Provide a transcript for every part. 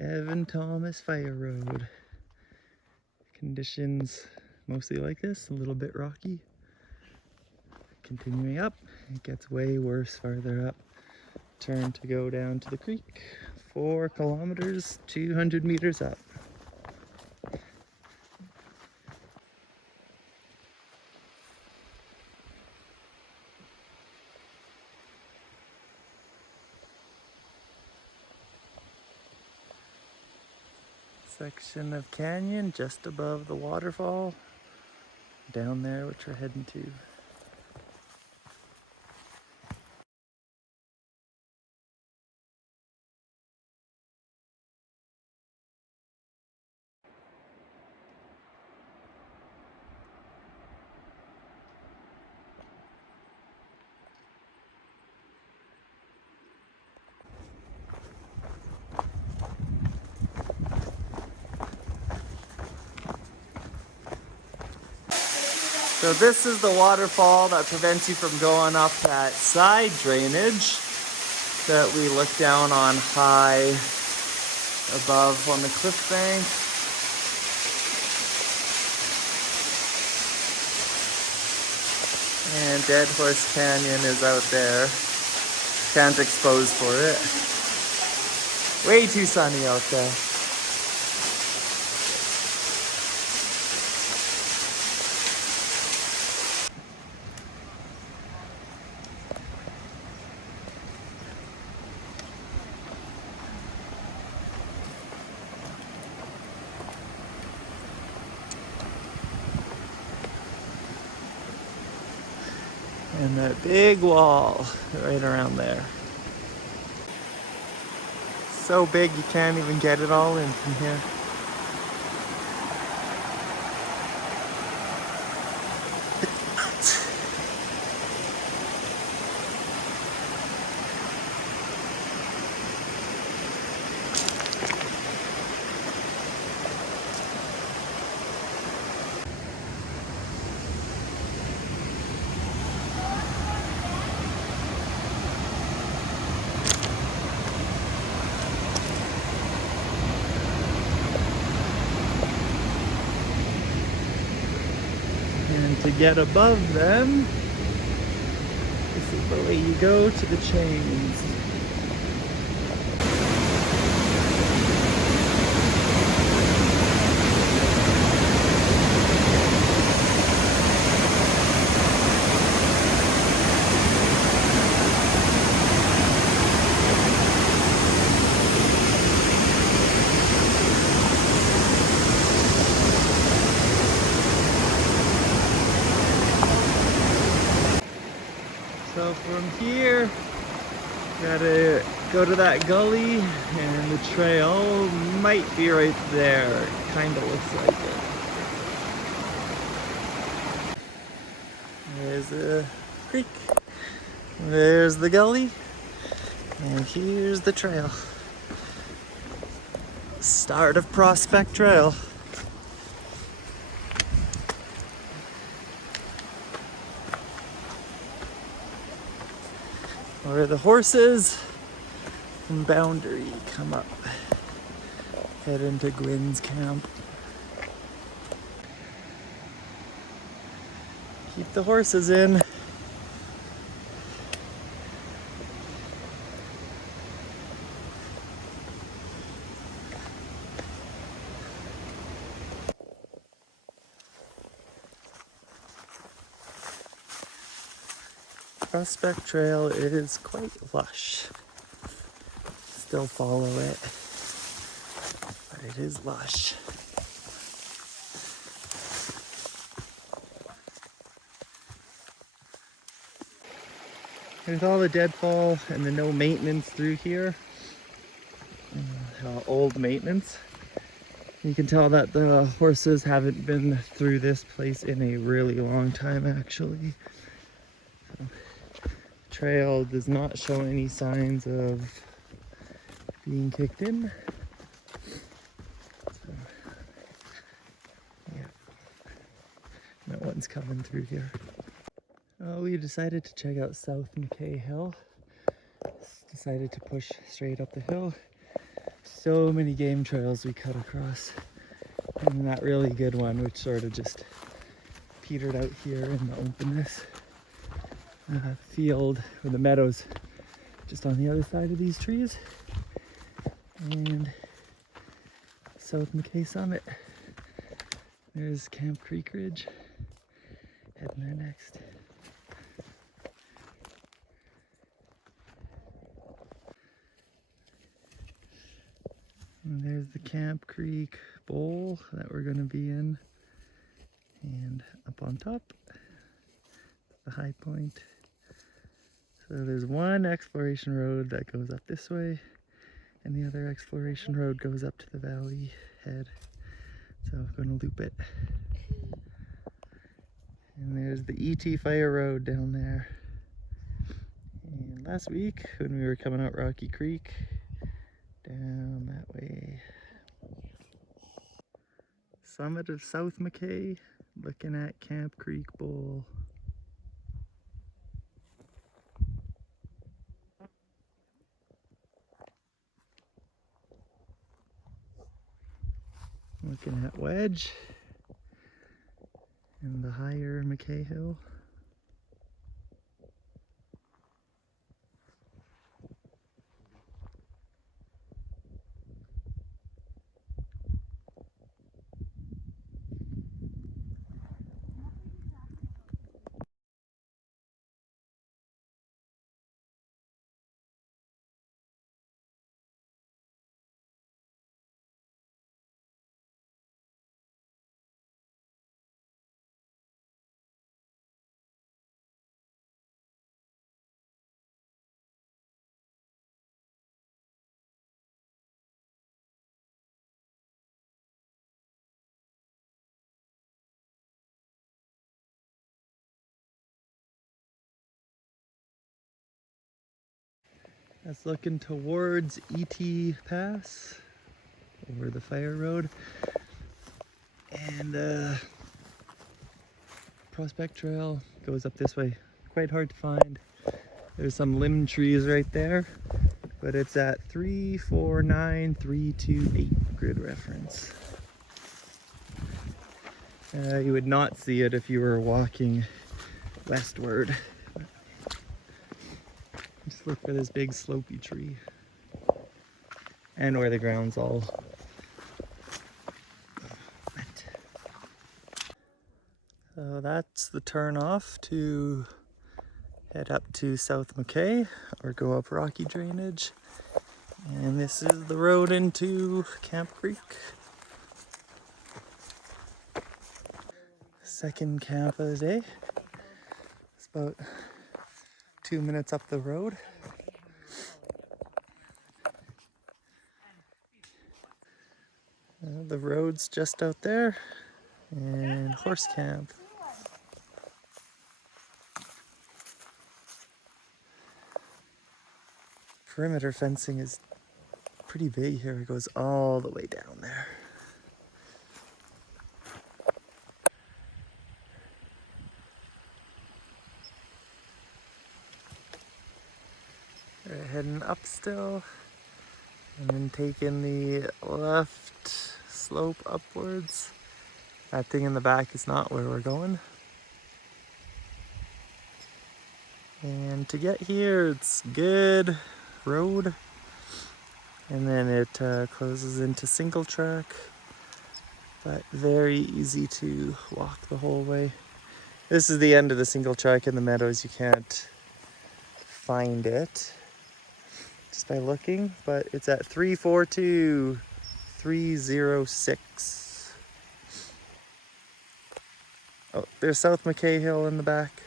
Evan Thomas Fire Road. Conditions mostly like this, a little bit rocky. Continuing up, it gets way worse farther up. Turn to go down to the creek, 4 kilometers, 200 meters up. Section of canyon just above the waterfall, down there which we're heading to. So this is the waterfall that prevents you from going up that side drainage that we look down on high above on the cliff bank. And Dead Horse Canyon is out there. Can't expose for it. Way too sunny out there. And that big wall right around there. So big you can't even get it all in from here. And to get above them, this is the way you go to the chains. So from here, gotta go to that gully, and the trail might be right there. It kind of looks like it. There's a creek, there's the gully, and here's the trail. Start of Prospect Trail. Where the horses from Boundary come up, head into Gwynn's camp. Keep the horses in. Prospect Trail is quite lush. Still follow it, but it is lush. With all the deadfall and the no maintenance through here, old maintenance, you can tell that the horses haven't been through this place in a really long time actually. So, trail does not show any signs of being kicked in. So, yeah, no one's coming through here. We decided to check out South McKay Hill. Decided to push straight up the hill. So many game trails we cut across. And that really good one, which sort of just petered out here in the openness. Field or the meadows just on the other side of these trees. And South McKay Summit. There's Camp Creek Ridge. Heading there next. And there's the Camp Creek Bowl that we're going to be in. And up on top, the high point. So there's one exploration road that goes up this way, and the other exploration road goes up to the valley head. So I'm going to loop it. And there's the ET Fire Road down there. And last week, when we were coming out Rocky Creek, down that way. Summit of South McKay, looking at Camp Creek Bowl. Looking at Wedge and the higher McKay Hill. That's looking towards ET Pass over the fire road. And Prospect Trail goes up this way. Quite hard to find. There's some limb trees right there, but it's at 349328 grid reference. You would not see it if you were walking westward. Just look for this big slopey tree. And where the ground's all wet. So that's the turn off to head up to South McKay or go up Rocky Drainage. And this is the road into Camp Creek. Second camp of the day. It's about 2 minutes up the road. The road's just out there, and horse camp. Perimeter fencing is pretty big here. It goes all the way down there. We're heading up still, and then taking the left slope upwards. That thing in the back is not where we're going. And to get here, it's good road, and then it closes into single track, but very easy to walk the whole way. This is the end of the single track in the meadows. You can't find it just by looking, but it's at 342306. Oh, there's South McKay Hill in the back.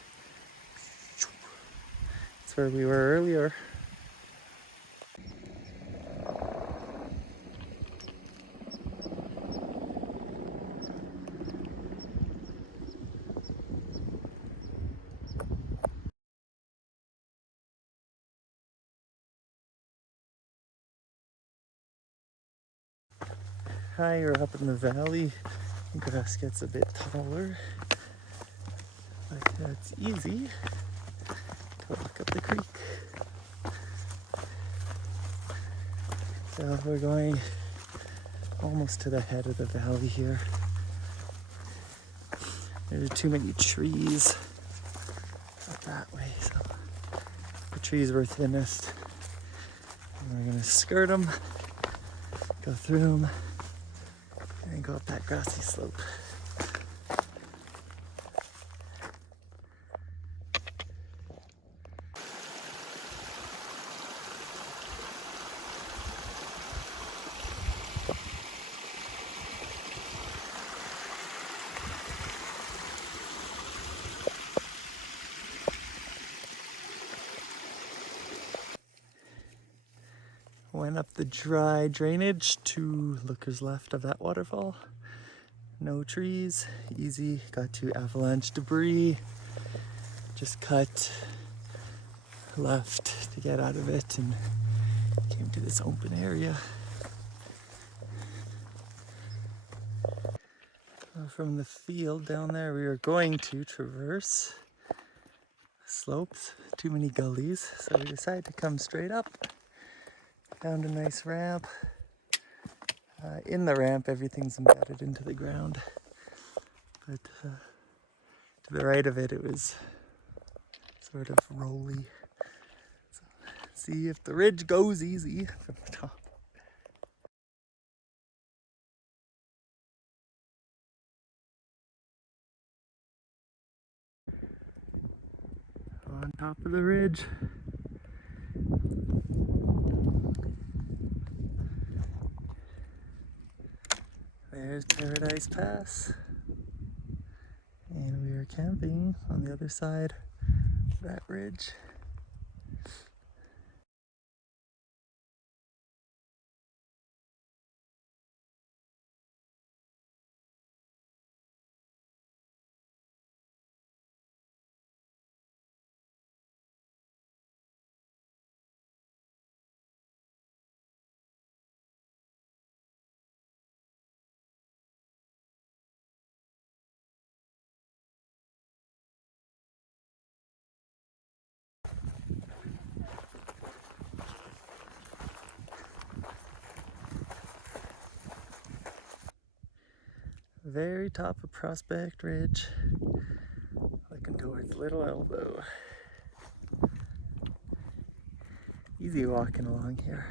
That's where we were earlier. Higher up in the valley, the grass gets a bit taller, but it's easy to walk up the creek. So we're going almost to the head of the valley here. There are too many trees up that way, so the trees were thinnest. And we're gonna skirt them, go through them, and go up that grassy slope. Went up the dry drainage to Looker's left of that waterfall. No trees, easy. Got to avalanche debris. Just cut left to get out of it and came to this open area. From the field down there, we are going to traverse slopes, too many gullies, so we decided to come straight up. Found a nice ramp. In the ramp, everything's embedded into the ground, but to the right of it, it was sort of rolly. So, see if the ridge goes easy from the top. On top of the ridge. There's Paradise Pass. And we are camping on the other side of that ridge. Very top of Prospect Ridge, looking towards Little Elbow. Easy walking along here.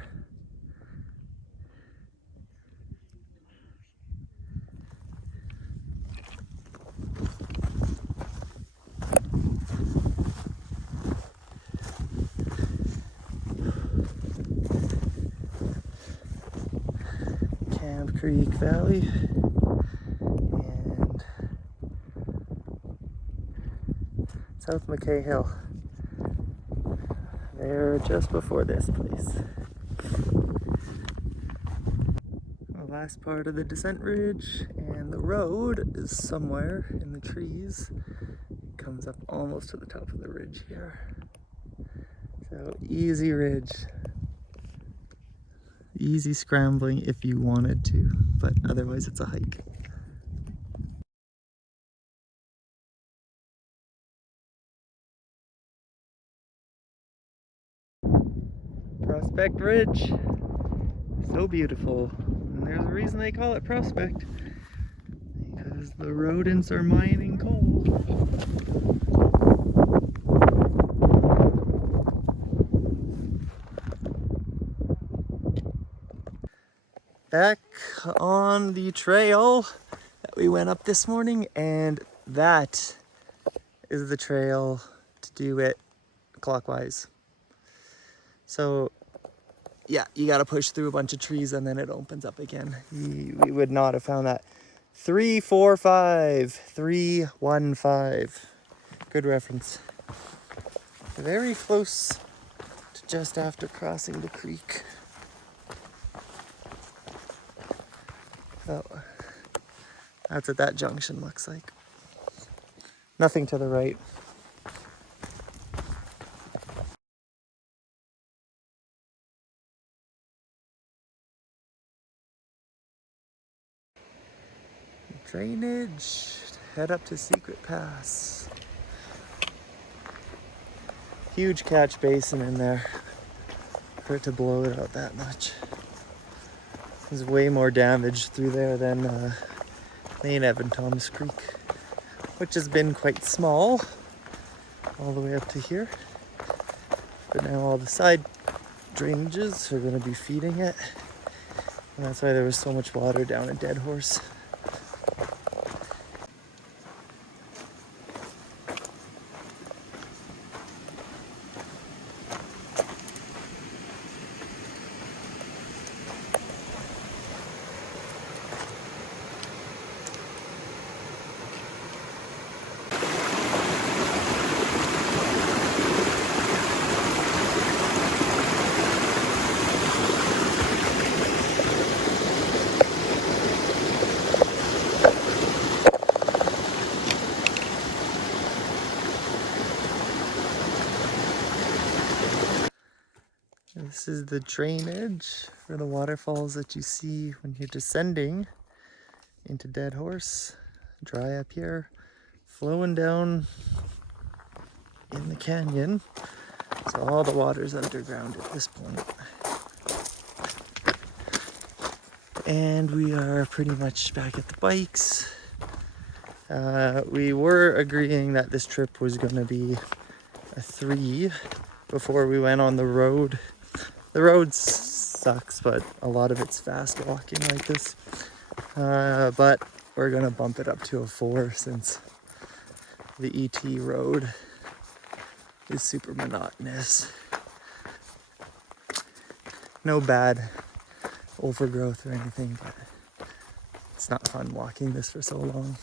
Camp Creek Valley and South McKay Hill. They're just before this place. The last part of the descent ridge, and the road is somewhere in the trees. It comes up almost to the top of the ridge here. So easy ridge. Easy scrambling if you wanted to, but otherwise it's a hike. Prospect Ridge, so beautiful. And there's a reason they call it Prospect, because the rodents are mining coal. Back on the trail that we went up this morning, and that is the trail to do it clockwise. So yeah, you gotta push through a bunch of trees and then it opens up again. We would not have found that. 345, 315. Good reference. Very close to just after crossing the creek. Oh, that's what that junction looks like. Nothing to the right. Drainage, head up to Secret Pass. Huge catch basin in there for it to blow it out that much. There's way more damage through there than main Evan Thomas Creek, which has been quite small all the way up to here. But now all the side drainages are going to be feeding it. And that's why there was so much water down at Dead Horse. This is the drainage for the waterfalls that you see when you're descending into Dead Horse. Dry up here, flowing down in the canyon. So all the water's underground at this point. And we are pretty much back at the bikes. We were agreeing that this trip was going to be a 3 before we went on the road. The road sucks, but a lot of it's fast walking like this. But we're gonna bump it up to a 4 since the ET road is super monotonous. No bad overgrowth or anything, but it's not fun walking this for so long.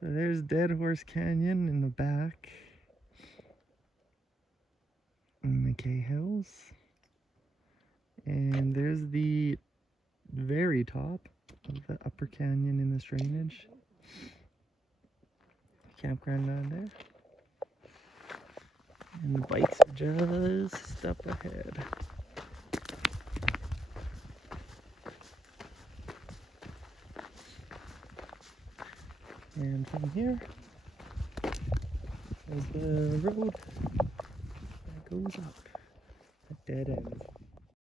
So there's Dead Horse Canyon in the back. McKay Hills. And there's the very top of the upper canyon in this drainage. Campground down there. And the bikes are just up ahead. And from here, there's the road that goes up at dead ends.